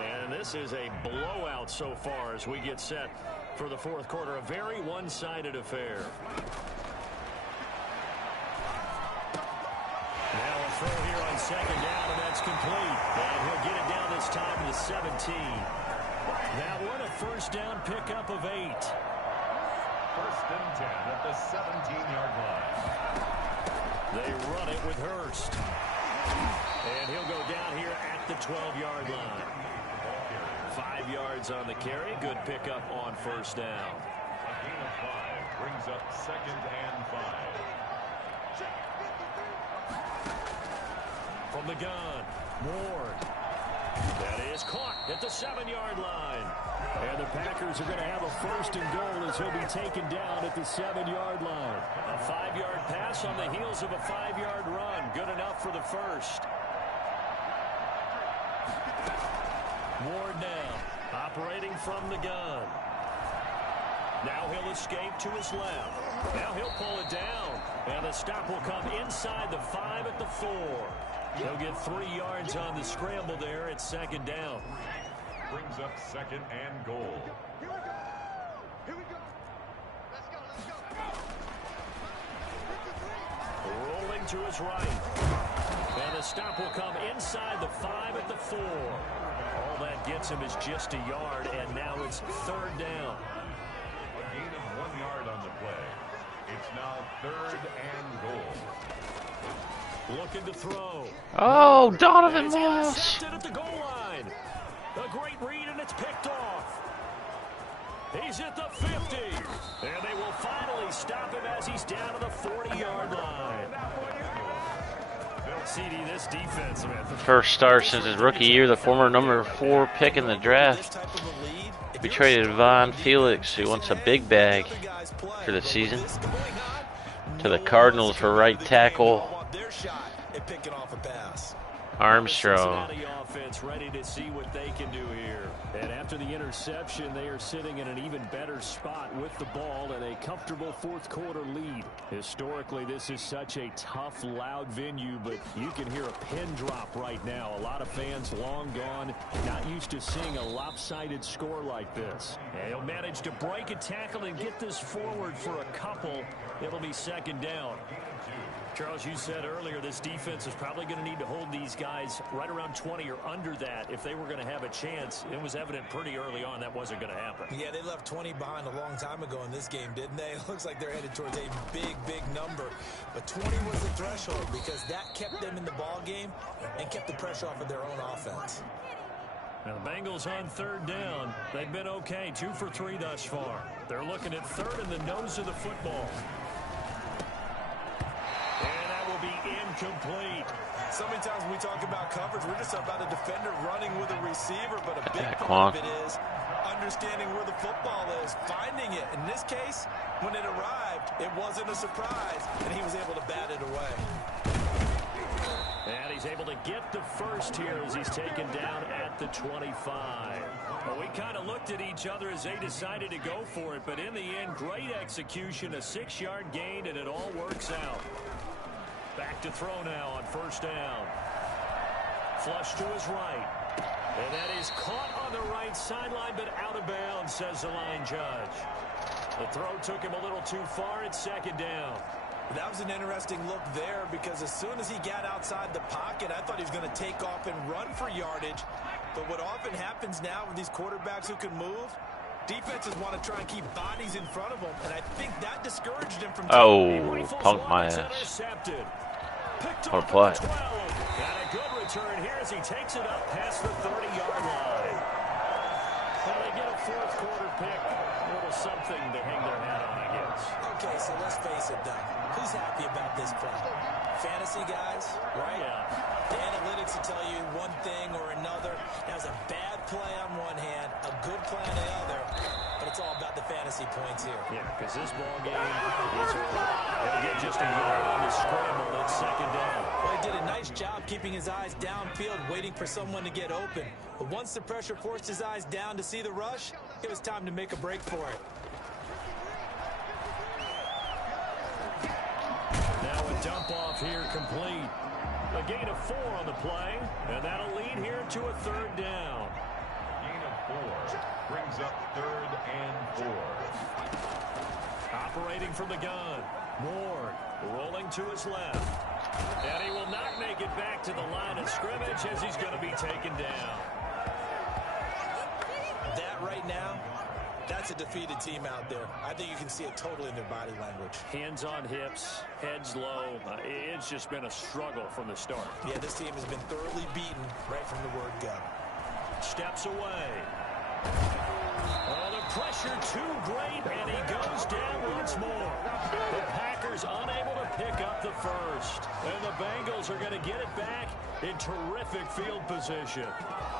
And this is a blowout so far as we get set for the 4th quarter. A very one-sided affair. Now a throw here on 2nd down, and that's complete. And he'll get it down this time to the 17. That one a 1st down pickup of 8. 1st and 10 at the 17-yard line. They run it with Hurst. And he'll go down here at the 12-yard line. 5 yards on the carry. Good pickup on first down. A gain of 5 brings up 2nd and 5. From the gun, Ward. That is caught at the 7-yard line. And the Packers are going to have a 1st and goal as he'll be taken down at the 7-yard line. A 5-yard pass on the heels of a 5-yard run. Good enough for the first. Ward now, operating from the gun. Now he'll escape to his left. Now he'll pull it down. And the stop will come inside the 5 at the 4. He'll get 3 yards on the scramble there at 2nd down. Brings up 2nd and goal. Here we go. Here we go. Let's go. Let's go. Rolling to his right. And the stop will come inside the 5 at the 4. All that gets him is just a yard, and now it's 3rd down. A gain of 1 yard on the play. It's now 3rd and goal. Looking to throw. Oh, Donovan It's Moss. intercepted at the goal line. A great read, and it's picked off. He's at the 50. And they will finally stop him as he's down to the 40-yard line. CD, this defense, man. First start since his rookie year, the former number 4 pick in the draft. We traded Von Felix, who wants a big bag for the season, to the Cardinals for right tackle Armstrong. Cincinnati offense ready to see what they can do here. And after the interception, they are sitting in an even better spot with the ball and a comfortable 4th quarter lead. Historically, this is such a tough, loud venue, but you can hear a pin drop right now. A lot of fans long gone, not used to seeing a lopsided score like this. And he'll manage to break a tackle and get this forward for a couple. It'll be 2nd down. Charles, you said earlier this defense is probably going to need to hold these guys right around 20 or under that if they were going to have a chance. It was evident pretty early on that wasn't going to happen. Yeah, they left 20 behind a long time ago in this game, didn't they? It looks like they're headed towards a big, big number. But 20 was the threshold because that kept them in the ball game and kept the pressure off of their own offense. Now the Bengals on 3rd down. They've been okay, 2 for 3 thus far. They're looking at 3rd in the nose of the football. And that will be incomplete. So many times when we talk about coverage, we're just about a defender running with a receiver, but a big part of it is understanding where the football is, finding it. In this case, when it arrived, it wasn't a surprise, and he was able to bat it away. And he's able to get the first here as he's taken down at the 25. Well, we kind of looked at each other as they decided to go for it, but in the end, great execution, a 6-yard gain, and it all works out. Back to throw now on 1st down. Flush to his right. And that is caught on the right sideline, but out of bounds, says the line judge. The throw took him a little too far at 2nd down. That was an interesting look there because as soon as he got outside the pocket, I thought he was going to take off and run for yardage. But what often happens now with these quarterbacks who can move, defenses want to try and keep bodies in front of them, and I think that discouraged him from... Punked my ass. What a play. Got a good return here as he takes it up past the 30-yard line. Well, they get a 4th quarter pick. A little something to hang their hat on, I guess. Okay, so let's face it, Doug. Who's happy about this play? Fantasy guys, right? Yeah. The analytics will tell you one thing or another. That was a bad play on one hand, a good play on the other, but it's all about the fantasy points here. Yeah, because this ball game is over. They'll get just a yard on the scramble at 2nd down. Well, he did a nice job keeping his eyes downfield, waiting for someone to get open. But once the pressure forced his eyes down to see the rush, it was time to make a break for it. Now a dump off here complete. A gain of 4 on the play, and that'll lead here to a 3rd down. Gain of 4 brings up 3rd and 4. Operating from the gun, Ward rolling to his left. And he will not make it back to the line of scrimmage as he's going to be taken down. That right now, that's a defeated team out there. I think you can see it totally in their body language. Hands on hips, heads low. It's just been a struggle from the start. Yeah, this team has been thoroughly beaten right from the word go. steps away. Oh, the pressure too great, and he goes down once more. The Packers unable to pick up the first. And the Bengals are going to get it back in terrific field position.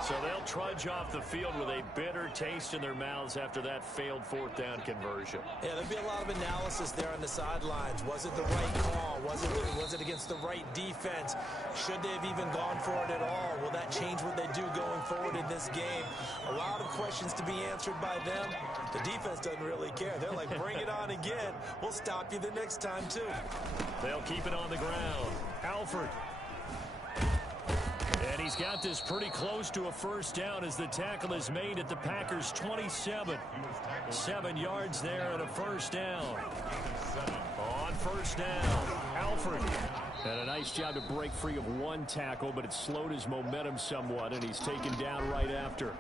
So they'll trudge off the field with a bitter taste in their mouths after that failed fourth down conversion. Yeah, there'll be a lot of analysis there on the sidelines. Was it the right call? Was it against the right defense? Should they have even gone for it at all? Will that change what they do going forward in this game? A lot of questions to be answered by them. The defense doesn't really care. They're like, bring it on again. We'll stop you the next time, too. They'll keep it on the ground. Alford. And he's got this pretty close to a first down as the tackle is made at the Packers' 27. 7 yards there and a first down. On first down, Alford. And a nice job to break free of one tackle, but it slowed his momentum somewhat, and he's taken down right after.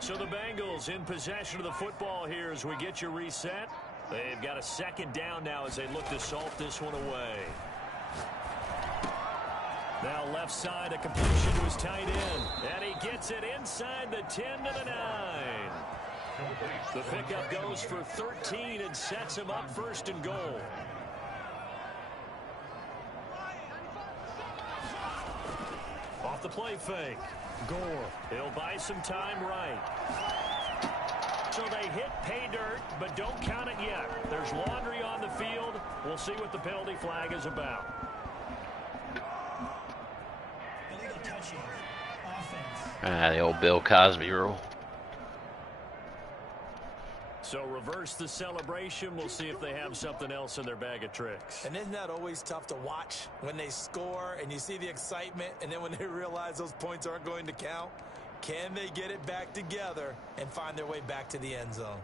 So the Bengals in possession of the football here as we get you reset. They've got a second down now as they look to salt this one away. Now left side, a completion to his tight end. And he gets it inside the 10 to the 9. The pickup goes for 13 and sets him up first and goal. Off the play fake. Gore. He'll buy some time right. So they hit pay dirt, but don't count it yet. There's laundry on the field. We'll see what the penalty flag is about. Illegal touching. Offense. The old Bill Cosby rule. So reverse the celebration. We'll see if they have something else in their bag of tricks. And isn't that always tough to watch when they score and you see the excitement, and then when they realize those points aren't going to count? Can they get it back together and find their way back to the end zone?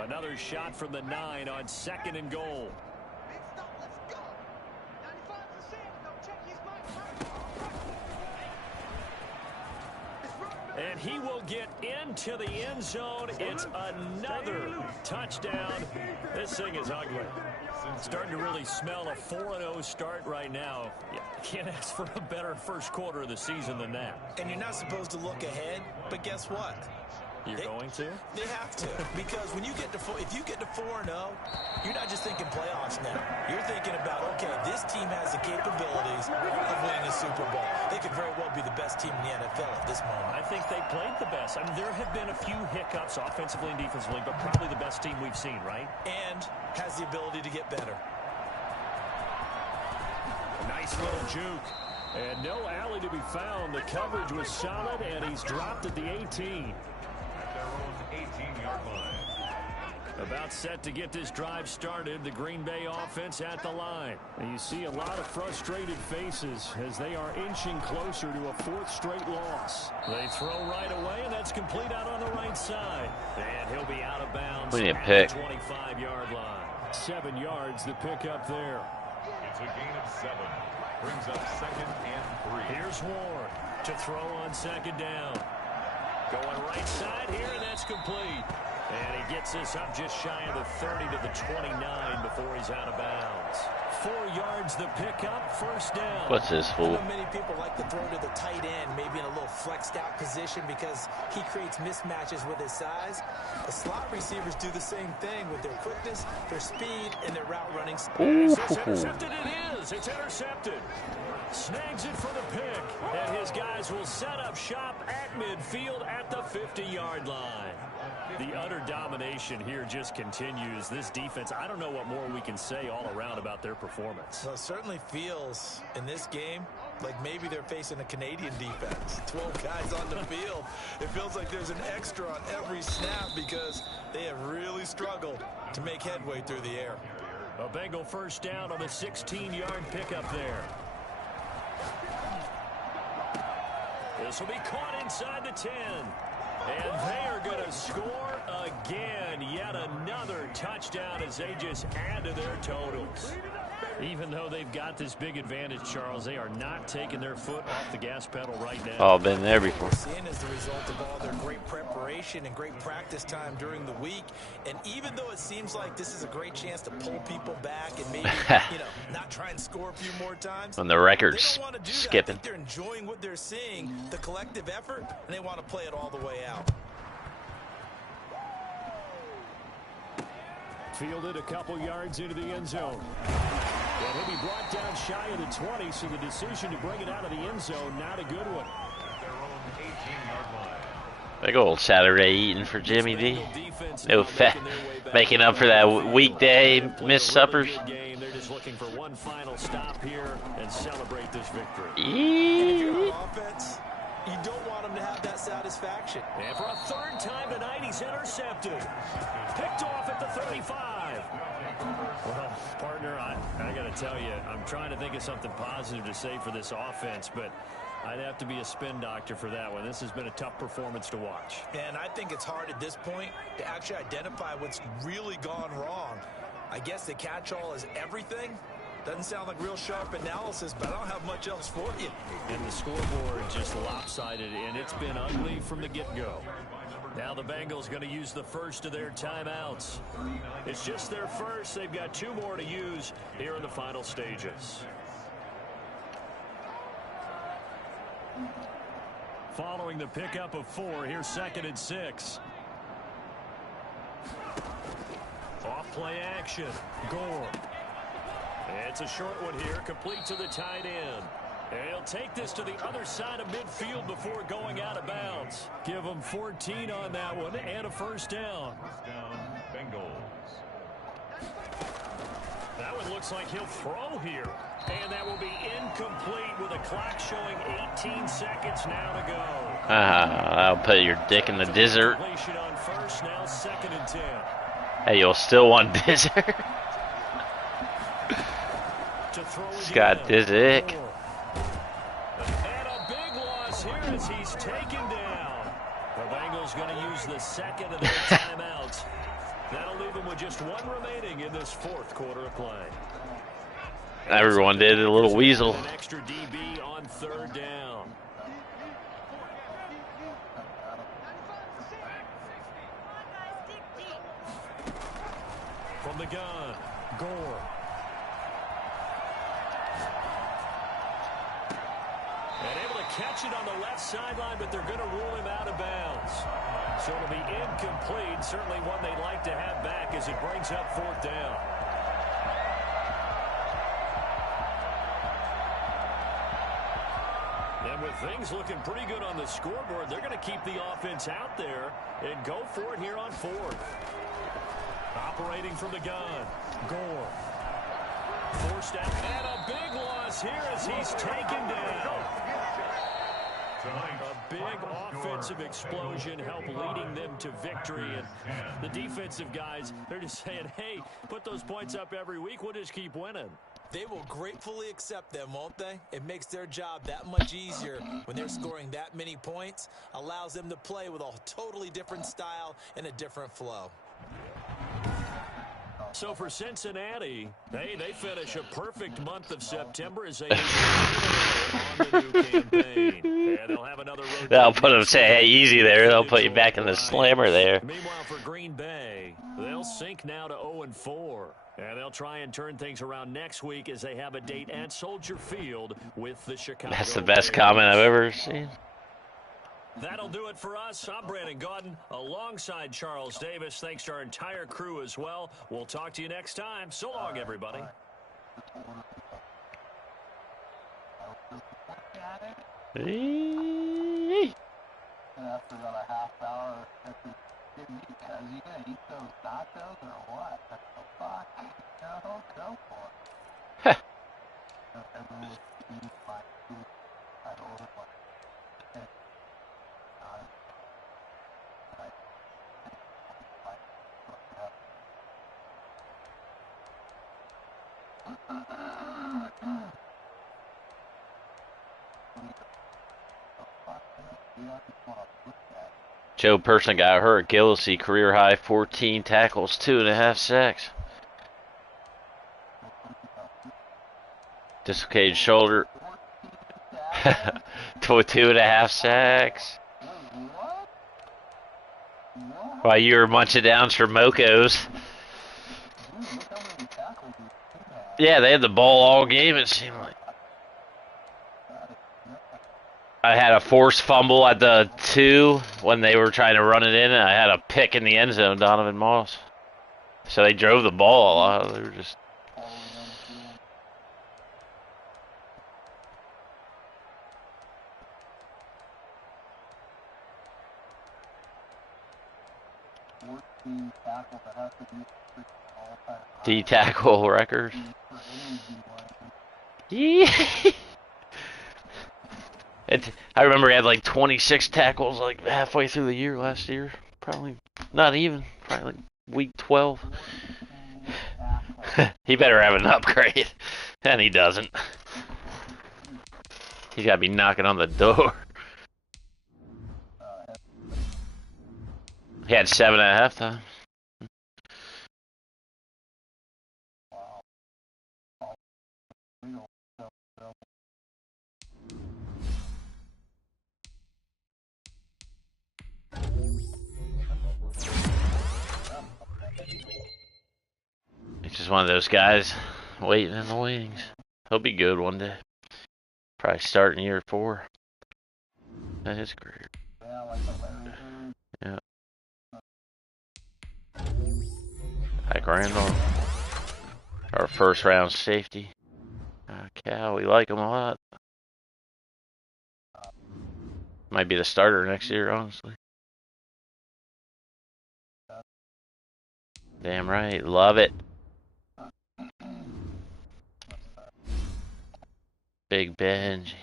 Another shot from the 9 on second and goal. And he will get into the end zone. It's another touchdown. This thing is ugly. Starting to really smell a 4-0 start right now. You can't ask for a better first quarter of the season than that. And you're not supposed to look ahead, but guess what? You're going to? They have to, because when you get to if you get to 4-0, you're not just thinking playoffs now. You're thinking about, okay, this team has the capabilities of winning a Super Bowl. They could very well be the best team in the NFL at this moment. I think they played the best. I mean, there have been a few hiccups offensively and defensively, but probably the best team we've seen, right? And has the ability to get better. A nice little juke. And no alley to be found. The coverage was solid, and he's dropped at the 18. About set to get this drive started. The Green Bay offense at the line. And you see a lot of frustrated faces as they are inching closer to a 4th straight loss. They throw right away, and that's complete out on the right side. And he'll be out of bounds We need a at pick. the 25-yard line. 7 yards, the pickup there. It's a gain of 7. Brings up 2nd and 3. Here's Ward to throw on 2nd down. Going right side here, and that's complete. And he gets this up just shy of the 30 to the 29 before he's out of bounds. 4 yards the pickup, first down. What's this I fool? know many people like to throw to the tight end, maybe in a little flexed out position because he creates mismatches with his size. The slot receivers do the same thing with their quickness, their speed, and their route running. It's intercepted, it is. It's intercepted. Snags it for the pick. And his guys will set up shop at midfield at the 50-yard line. The utter domination here just continues. This defense, I don't know what more we can say all around about their performance. Well, it certainly feels in this game like maybe they're facing a Canadian defense. 12 guys on the field. It feels like there's an extra on every snap because they have really struggled to make headway through the air. A Bengal first down on the 16-yard pickup there. This will be caught inside the 10. And they are going to score again. Yet another touchdown as they just add to their totals. Even though they've got this big advantage, Charles, they are not taking their foot off the gas pedal right now. Oh, been there before. CIN is the result of all their great preparation and great practice time during the week. And even though it seems like this is a great chance to pull people back and maybe, not try and score a few more times. When the record's they don't want to do skipping. that. I think they're enjoying what they're seeing, the collective effort, and they want to play it all the way out. Fielded a couple yards into the end zone. And he'll be brought down shy of the 20, so the decision to bring it out of the end zone, not a good one. Big old Saturday eating for Jimmy D. No fat, making up for that weekday missed suppers. They're just looking for one final stop here and celebrate this victory. And if you're on offense, you don't want them to have that satisfaction. And for a third time tonight, he's intercepted. Picked off at the 35. Well, partner, I got to tell you, I'm trying to think of something positive to say for this offense, but I'd have to be a spin doctor for that one. This has been a tough performance to watch. And I think it's hard at this point to actually identify what's really gone wrong. I guess the catch-all is everything. Doesn't sound like real sharp analysis, but I don't have much else for you. And the scoreboard just lopsided, and it's been ugly from the get-go. Now the Bengals going to use the first of their timeouts. It's just their first. They've got two more to use here in the final stages. Following the pickup of 4, here's 2nd and 6. Off play action. Gore. It's a short one here, complete to the tight end. And he'll take this to the other side of midfield before going out of bounds. Give him 14 on that one and a first down. Bengals. That one looks like he'll throw here. And that will be incomplete with a clock showing 18 seconds now to go. That'll put your dick in the desert. Completion on first, now 2nd and 10. Hey, you'll still want desert. Scott Disick. And a big loss here as he's taken down. The Bengals going to use the second of their timeouts. That'll leave them with just one remaining in this 4th quarter of play. Everyone did a little weasel. An extra DB on 3rd down. From the gun, Gore. And able to catch it on the left sideline, but they're going to rule him out of bounds. So it'll be incomplete. Certainly one they'd like to have back as it brings up 4th down. And with things looking pretty good on the scoreboard, they're going to keep the offense out there and go for it here on 4th. Operating from the gun, Gore. Forced out, and a big loss here as he's taken down. A big offensive explosion helped leading them to victory. And the defensive guys, they're just saying, hey, put those points up every week. We'll just keep winning. They will gratefully accept them, won't they? It makes their job that much easier when they're scoring that many points. Allows them to play with a totally different style and a different flow. So for Cincinnati, they finish a perfect month of September as they on the new campaign. And they'll have another road. That'll put them say, hey, easy there. They'll put you back in the slammer there. Meanwhile, for Green Bay, they'll sink now to 0-4. And they'll try and turn things around next week as they have a date at Soldier Field with the Chicago That's the best Bears. comment I've ever seen. That'll do it for us. I'm Brandon Gaudin alongside Charles Davis. Thanks to our entire crew as well. We'll talk to you next time. So long, everybody. After about a half hour, because you gonna eat those nachos or what? What the fuck? No, go for it. Everyone was eating my food. I ordered one. Fuck. Joe Person got hurt. Gillespie career high 14 tackles, 2.5 sacks. Dislocated shoulder. 2.5 sacks. While you were munching down Shermokos. Yeah, they had the ball all game, it seemed like. I had a forced fumble at the 2 when they were trying to run it in, and I had a pick in the end zone, Donovan Moss. So they drove the ball a lot. They were just... D-tackle record. Yeah. I remember he had like 26 tackles like halfway through the year last year. Probably not even. Probably like week 12. He better have an upgrade. And he doesn't. He's got to be knocking on the door. He had 7 at halftime. He's just one of those guys waiting in the wings. He'll be good one day. Probably starting year 4. That is great. Yeah. Like Randall. Our first round safety. Cal, we like him a lot. Might be the starter next year, honestly. Damn right. Love it. Big Benji.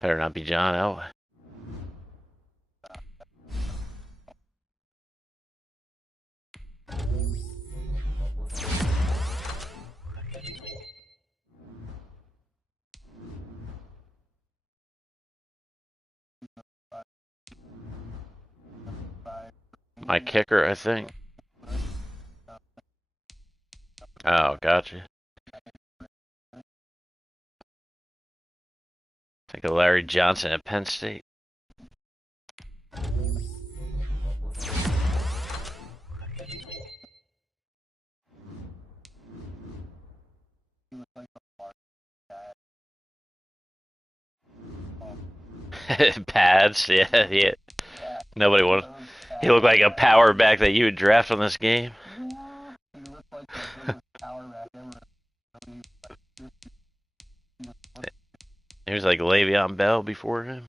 Better not be John Elway. My kicker, I think. Oh, gotcha. Think of Larry Johnson at Penn State. Pads, yeah. Nobody wanted. He looked like a power back that you would draft on this game. He was like Le'Veon Bell before him.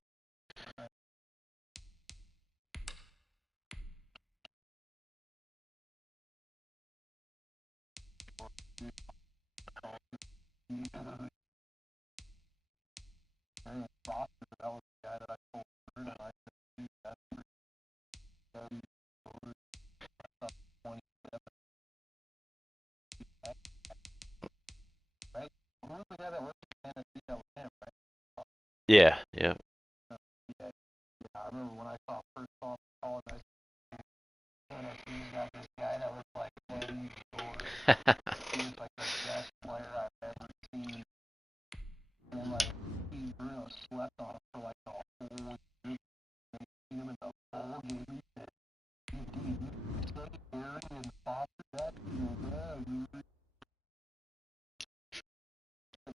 Yeah, yeah. I remember when I saw first off college, I got this guy that was like Eddie George. He was like the best player I've ever seen. And like he really slept on him for like the whole year. They seen him in the whole game. He said, you say Harry and Foster that? He goes, yeah, dude.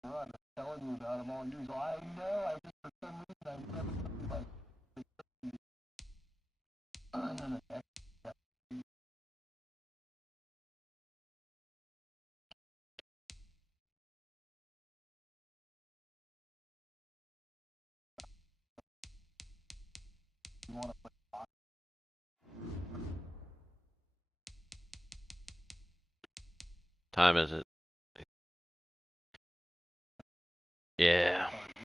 I'm telling you about him all years. I know. I just for some reason I never like. Time is it? Yeah.